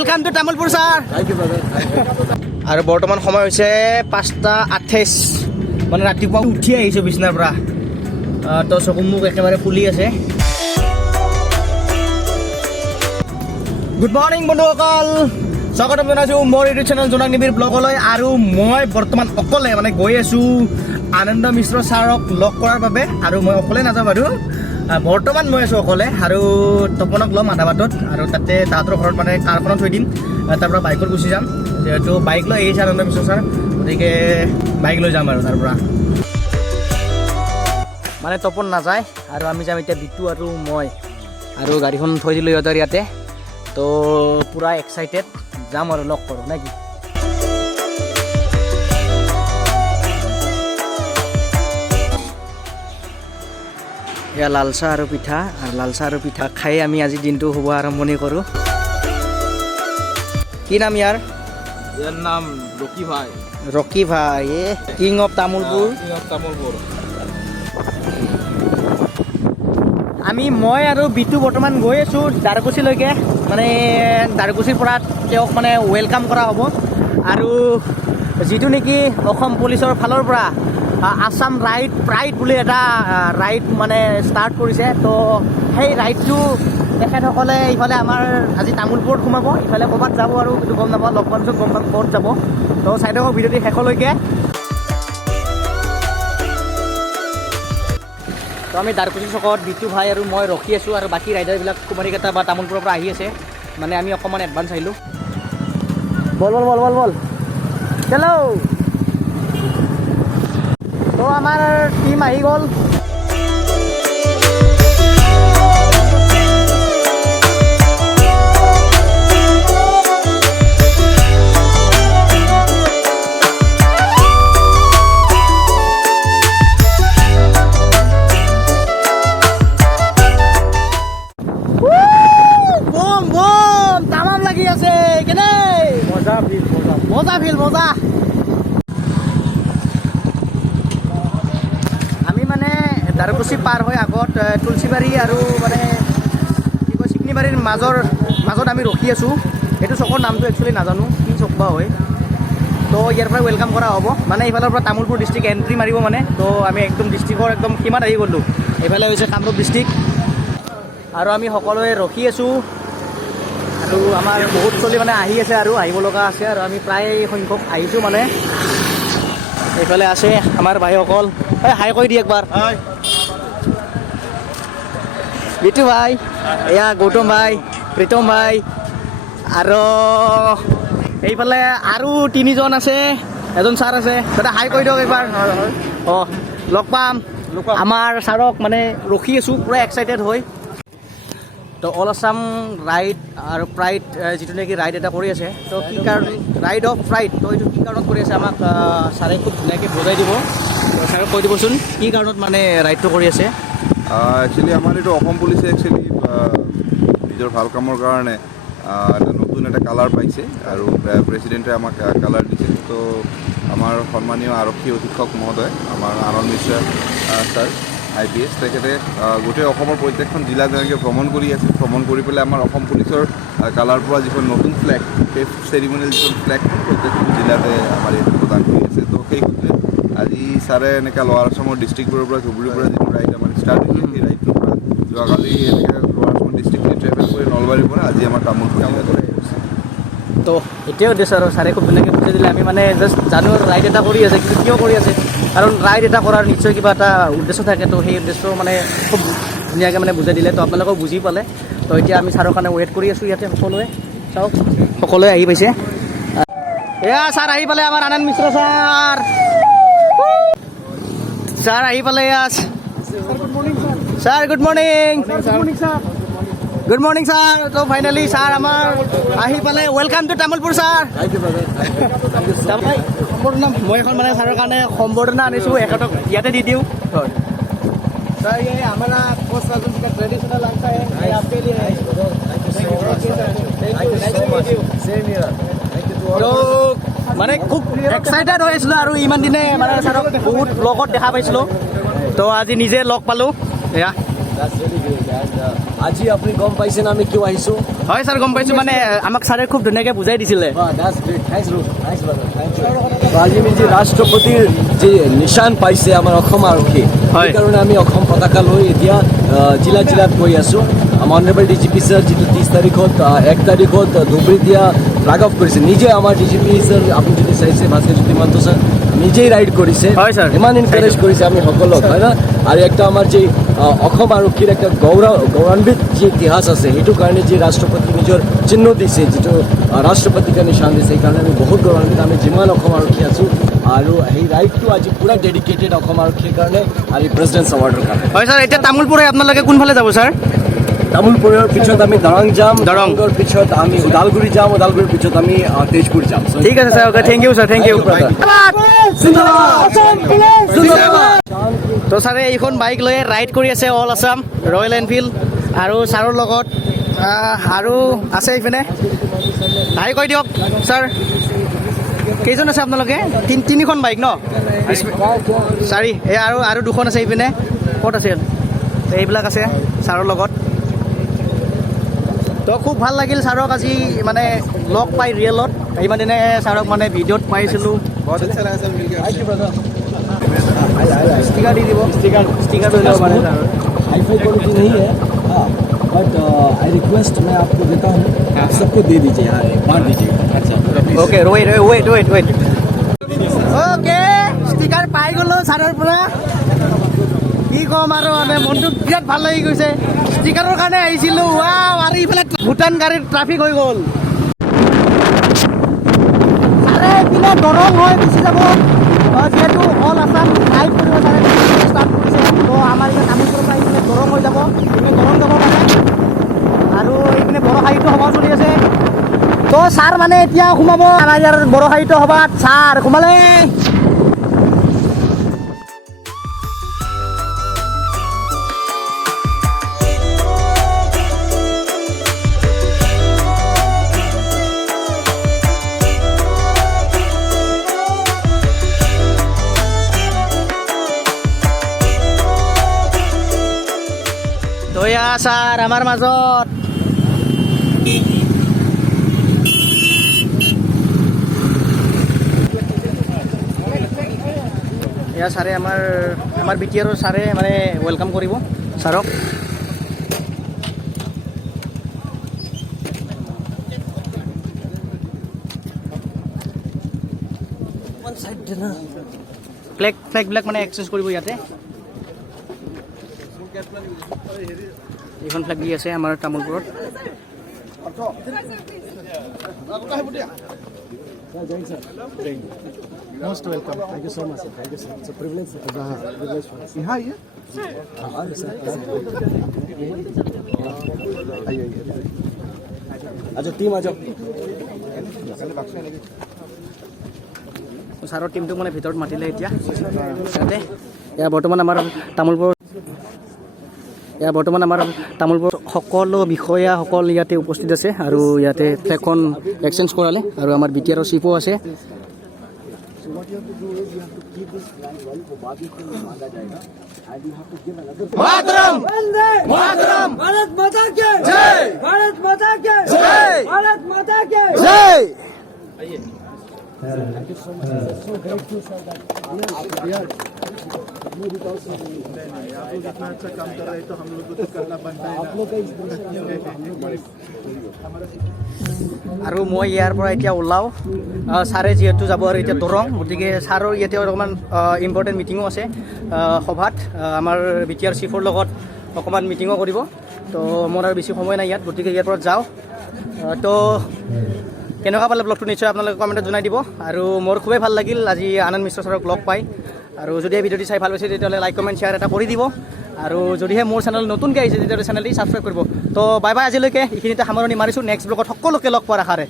Welcome to Tamulpur sir. আৰু বৰ্তমান সময় হৈছে 5:28, মানে ৰাতিপুৱা উঠি আহিছোঁ বিছনাৰ পৰা। তো চকু মুখ একেবাৰে ফুলি আছে। গুড মৰ্ণিং বন্ধুসকল, স্বাগতম জনাইছোঁ মোৰ ইউটিউব চেনেল জোনাক নিবিৰ ব্লগলৈ। আৰু মই বৰ্তমান অকলে মানে গৈ আছোঁ আনন্দ মিশ্ৰ ছাৰক লগ কৰাৰ বাবে। আৰু মই অকলে নাযাওঁ বাৰু, বৰ্তমান মই আছোঁ অকলে। আৰু তপনক ল'ম আধা বাটত, আৰু তাতে তাহাঁতৰ ঘৰত মানে কাৰখনত থৈ দিম, তাৰ পৰা বাইকত গুচি যাম। যিহেতু বাইক লৈ আহিছে আনন্দ মিশ্ৰ ছাৰ, গতিকে বাইক লৈ যাম আৰু তাৰ পৰা। মানে তপন নাযায়, আৰু আমি যাম এতিয়া বিটু আৰু মই। আৰু গাড়ীখন থৈ দিলোঁ সিহঁতৰ ইয়াতে। তো পূৰা এক্সাইটেড, যাম আৰু লগ কৰোঁ নে কি? এয়া লাল চাহ আৰু পিঠা, আৰু লাল চাহ আৰু পিঠা খাই আমি আজি দিনটো শুভ আৰম্ভণি কৰোঁ। কি নাম ইয়াৰ? ইয়াৰ নাম ৰকি ভাই। ৰকি ভাই, এ কিং অফ তামোলপুৰ। মই আৰু বিটু বৰ্তমান গৈ আছোঁ দাৰকুছিলৈকে। মানে দাৰকুছিৰ পৰা তেওঁক মানে ৱেলকাম কৰা হ'ব। আৰু যিটো নেকি অসম পুলিচৰ ফালৰ পৰা আছাম ৰাইড প্ৰাইড বুলি এটা ৰাইড মানে ষ্টাৰ্ট কৰিছে। তো সেই ৰাইডটো তেখেতসকলে ইফালে আমাৰ আজি তামোলপুৰত সোমাব, ইফালে ক'ৰবাত যাব আৰু সেইটো গম নাপাওঁ, লগ পাম গম পাম ক'ত যাব। তো চাই থাকক ভিডিঅ'টি শেষলৈকে। তো আমি দাৰকুছি চকত বিটু ভাই আৰু মই ৰখি আছোঁ, আৰু বাকী ৰাইডাৰবিলাক কুমাৰীকেইটা বা তামোলপুৰৰ পৰা আহি আছে। মানে আমি অকণমান এডভান্স আহিলোঁ। বল বল বল বল বল হেল্ল'। তো আমাৰ টিম আহি গ'ল। মজা। আমি মানে দাৰকুছি পাৰ হৈ আগত তুলসীবাৰী আৰু মানে কি কয় চিকনিবাৰীৰ মাজত আমি ৰখি আছোঁ। এইটো চকৰ নামটো একচুৱেলি নাজানো, কি চক বা হয়। তো ইয়াৰ পৰা ৱেলকাম কৰা হ'ব। মানে এইফালৰ পৰা তামোলপুৰ ডিষ্ট্ৰিক্ট এণ্ট্ৰি মাৰিব মানে। তো আমি একদম ডিষ্ট্ৰিক্টৰ একদম সীমাত আহি গ'লোঁ। এইফালে হৈছে কামৰূপ ডিষ্ট্ৰিক্ট, আৰু আমি সকলোৱে ৰখি আছোঁ। আৰু আমাৰ বহুত চলি মানে আহি আছে আৰু আহিব লগা আছে, আৰু আমি প্ৰায় সংখ্যক আহিছোঁ মানে। এইফালে আছে আমাৰ ভাইসকল। হাই কৈ দিয়ে একবাৰ। বিটু ভাই, এয়া গৌতম ভাই, প্ৰীতম ভাই, আৰু এইফালে আৰু 3জন আছে, এজন ছাৰ আছে। তাতে হাই কৈ দিয়ক একবাৰ। অঁ, লগ পাম আমাৰ ছাৰক। মানে ৰখি আছোঁ পূৰা এক্সাইটেড হৈ। তো অল আছাম ৰাইড আৰু প্ৰাইড যিটো নেকি ৰাইড এটা কৰি আছে। তো কি কাৰণ ৰাইড অফ প্ৰাইড, তো এইটো কি কাৰণত কৰি আছে আমাক ছাৰে খুব ধুনীয়াকৈ বুজাই দিব। ছাৰক কৈ দিবচোন কি কাৰণত মানে ৰাইডটো কৰি আছে। একচুৱেলি আমাৰ এইটো অসম পুলিচে একচুৱেলি নিজৰ ভাল কামৰ কাৰণে এটা নতুন এটা কালাৰ পাইছে, আৰু প্ৰেচিডেণ্টে আমাক কালাৰ দিছে। তো আমাৰ সন্মানীয় আৰক্ষী অধীক্ষক মহোদয়, আমাৰ আনন্দ মিশ্ৰ ছাৰ IPS, তেখেতে গোটেই অসমৰ প্ৰত্যেকখন জিলা যেনেকৈ ভ্ৰমণ কৰি আছে, ভ্ৰমণ কৰি পেলাই আমাৰ অসম পুলিচৰ কালাৰ পোৱা যিখন নতুন ফ্লেগ, সেই চেৰিমনিয়েল যিখন ফ্লেগখন প্ৰত্যেকখন জিলাতে আমাৰ ইয়াত প্ৰদান কৰি আছে। তো সেই সূত্ৰে আজি ছাৰে এনেকৈ লৱাৰ আছামৰ ডিষ্ট্ৰিক্টবোৰৰ পৰা ধুবুৰীৰ পৰা যিটো ৰাইড আমাৰ ষ্টাৰ্ট হৈছে, সেই ৰাইডটোৰ পৰা যোৱাকালি এনেকৈ লৱাৰ আছামৰ ডিষ্ট্ৰিক্টে ট্ৰেভেল কৰি নলবাৰীৰ পৰা আজি আমাৰ তামোলপুৰ কৰি আহিছে। তো এতিয়াও উদ্দেশ্য আৰু ছাৰে খুব ধুনীয়াকৈ বুজাই দিলে। আমি মানে জাষ্ট জানো ৰাইড এটা কৰি আছে, কিন্তু কিয় কৰি আছে, কাৰণ ৰাইড এটা কৰাৰ নিশ্চয় কিবা এটা উদ্দেশ্য থাকে। তো সেই উদ্দেশ্য মানে খুব ধুনীয়াকৈ মানে বুজাই দিলে। তো আপোনালোকেও বুজি পালে। তো এতিয়া আমি ছাৰৰ কাৰণে ৱেইট কৰি আছোঁ ইয়াতে সকলোৱে। চাওক সকলোৱে আহি পাইছে। এয়া ছাৰ আহি পালে, আমাৰ আনন্দ মিশ্ৰ ছাৰ। ছাৰ আহি পালে। Sir good morning. Good morning sir. তো ফাইনেলি ছাৰ আমাৰ আহি পালে। Welcome to Tamulpur sir. সম্বৰ্ধনা মই এখন মানে ছাৰৰ কাৰণে সম্বৰ্ধনা আনিছোঁ, এখেতক ইয়াতে দি দিওঁ। सर ये हमारा पोस्ट राजन का ट्रेडिशनल लगता है, ये आपके लिए है। তো মানে খুব এক্সাইটেড হৈ আছিলোঁ, আৰু ইমান দিনে মানে ছাৰক বহুত ব্লগত দেখা পাইছিলোঁ। তো আজি নিজে লগ পালোঁ। এয়া আজি আপুনি গম পাইছে না আমি কিয় আহিছোঁ? হয় ছাৰ, গম পাইছোঁ। মানে আমাক ছাৰে খুব ধুনীয়াকৈ বুজাই দিছিলে। আজি আমি যে ৰাষ্ট্ৰপতিৰ যি নিশান পাইছে আমাৰ অসম আৰক্ষী, সেইকাৰণে আমি অসম পতাকা লৈ এতিয়া জিলাত গৈ আছোঁ। আমাৰ অনাৰেবল ডিজিপি ছাৰ যিটো 30 তাৰিখত 1 তাৰিখত ধুবুৰীত দিয়া ফ্লাগ অফ কৰিছে, নিজে আমাৰ ডিজিপি ছাৰ আপুনি যদি চাইছে ভাস্কৰ জ্যোতি মহন্ত ছাৰ নিজেই ৰাইড কৰিছে। হয় ছাৰ, ইমান এনকাৰেজ কৰিছে আমি সকলক, হয় না? আৰু একটা আমাৰ যি অসম আৰক্ষীৰ একটা গৌৰৱান্বিত যি ইতিহাস আছে, সেইটো কাৰণে যি ৰাষ্ট্ৰপতি নিজৰ চিহ্ন দিছে, যিটো ৰাষ্ট্ৰপতিৰ নিশান দিছে, সেইকাৰণে আমি বহুত গৌৰৱান্বিত। আমি যিমান অসম আৰক্ষী আছোঁ আৰু সেই ৰাইডটো আজি পুৰা ডেডিকেটেড অসম আৰক্ষীৰ কাৰণে আৰু প্ৰেচিডেণ্টছ এৱাৰ্ডৰ কাৰণে। হয় ছাৰ, এতিয়া তামোলপুৰে আপোনালোকে কোনফালে যাব ছাৰ? তামোলপুৰৰ পিছত আমি দৰং যাম, দৰঙৰ পিছত আমি ওদালগুৰি যাম, ওদালগুৰিৰ পিছত আমি তেজপুৰ যাম। ঠিক আছে sir, okay, thank you sir, thank you. তো ছাৰে এইখন বাইক লৈ ৰাইড কৰি আছে অল আছাম ৰয়েল এনফিল্ড, আৰু ছাৰৰ লগত আৰু আছে এইপিনে। হাই কৈ দিয়ক ছাৰ, কেইজন আছে আপোনালোকে? তিনিখন বাইক ন? চাৰি, এই আৰু দুখন আছে এইপিনে। ক'ত আছে? এইবিলাক আছে ছাৰৰ লগত। তো খুব ভাল লাগিল ছাৰক আজি মানে লগ পাই ৰিয়েলত। ইমান দিনে ছাৰক মানে ভিডিঅ'ত পাইছিলোঁ। ষ্টিকাৰ দি দিব, ষ্টিকাৰ লৈ ল'ব পাৰে ছাৰ। हाई फाई क्वालिटी नहीं है, हाँ, बट आई रिक्वेस्ट मैं आपको देता हूँ, आप सबको दे दीजिए, हाँ, बांट दीजिए। अच्छा, অ'কে, ৱেইট। অ'কে, ষ্টিকাৰ পাই গ'লো ছাৰৰ পৰা। কি ক'ম আৰু, মানে মনটো বিৰাট ভাল লাগি গৈছে। ষ্টিকাৰৰ কাৰণে আহিছিলোঁ, আৰু ইফালে ভূটান গাড়ীৰ ট্ৰাফিক হৈ গ'ল। ছাৰে এইপিনে দৰং হৈ গুচি যাব, যিহেতু অল আছাম ৰাইড কৰিব ছাৰে ষ্টাৰ্ট কৰিছে। তো আমাৰ এতিয়া তামোলপুৰৰ পৰা এইপিনে দৰং হৈ যাব, এইপিনে দৰং যাব পাৰে, আৰু এইপিনে বড়ো সাহিত্য সভাও চলি আছে। তো ছাৰ মানে এতিয়া সোমাব আমাৰ ইয়াৰ বড়ো সাহিত্য সভাত। ছাৰ সোমালে। দয়া ছাৰ আমাৰ মাজত। এয়া ছাৰে আমাৰ বি টি আৰৰ ছাৰে মানে ৱেলকাম কৰিব ছাৰক। ফ্লেগবিলাক মানে এক্সচেঞ্জ কৰিব ইয়াতে। এইখন ফ্লেগ দি আছে আমাৰ তামোলপুৰত। Most welcome. Thank you so much. Thank you, sir. It's a privilege. Privilege for us. আজো টিম আজো। ছাৰৰ টিমটো মানে ভিতৰত মাতিলে এতিয়া। এয়া বৰ্তমান আমাৰ তামোলপুৰ সকলো বিষয়াসকল ইয়াতে উপস্থিত আছে, আৰু ইয়াতে ফ্লেগখন এক্সচেঞ্জ কৰালে, আৰু আমাৰ বি টি আৰৰ চিফো আছে। मातरम मातरम भारत माता के जय, भारत माता के जय, भारत माता के जय। इतना अच्छा काम कर रहे हैं तो हम लोग को तो करना बनता है। आप लोग का আৰু মই ইয়াৰ পৰা এতিয়া ওলাওঁ। ছাৰে যিহেতু যাব আৰু এতিয়া দৰং, গতিকে ছাৰৰ ইয়াতে অকণমান ইম্পৰ্টেণ্ট মিটিঙো আছে সভাত। আমাৰ বি টি আৰ চিফৰ লগত অকণমান মিটিঙো কৰিব। তো মোৰ আৰু বেছি সময় নাই ইয়াত, গতিকে ইয়াৰ পৰা যাওঁ। তো কেনেকুৱা পালে ব্লগটো নিশ্চয় আপোনালোকে কমেণ্টত জনাই দিব। আৰু মোৰ খুবেই ভাল লাগিল আজি আনন্দ মিশ্ৰ ছাৰক লগ পাই। আৰু যদি এই ভিডিঅ'টি চাই ভাল পাইছে তেতিয়াহ'লে লাইক কমেণ্ট শ্বেয়াৰ এটা কৰি দিব। আৰু যদিহে মোৰ চেনেল নতুনকৈ আহিছে তেতিয়াহ'লে চেনেলটি ছাবস্ক্ৰাইব কৰিব। তো বাই বাই, আজিলৈকে এইখিনিতে সামৰণি মাৰিছোঁ। নেক্সট ব্লগত সকলোকে লগ পোৱাৰ আশাৰে।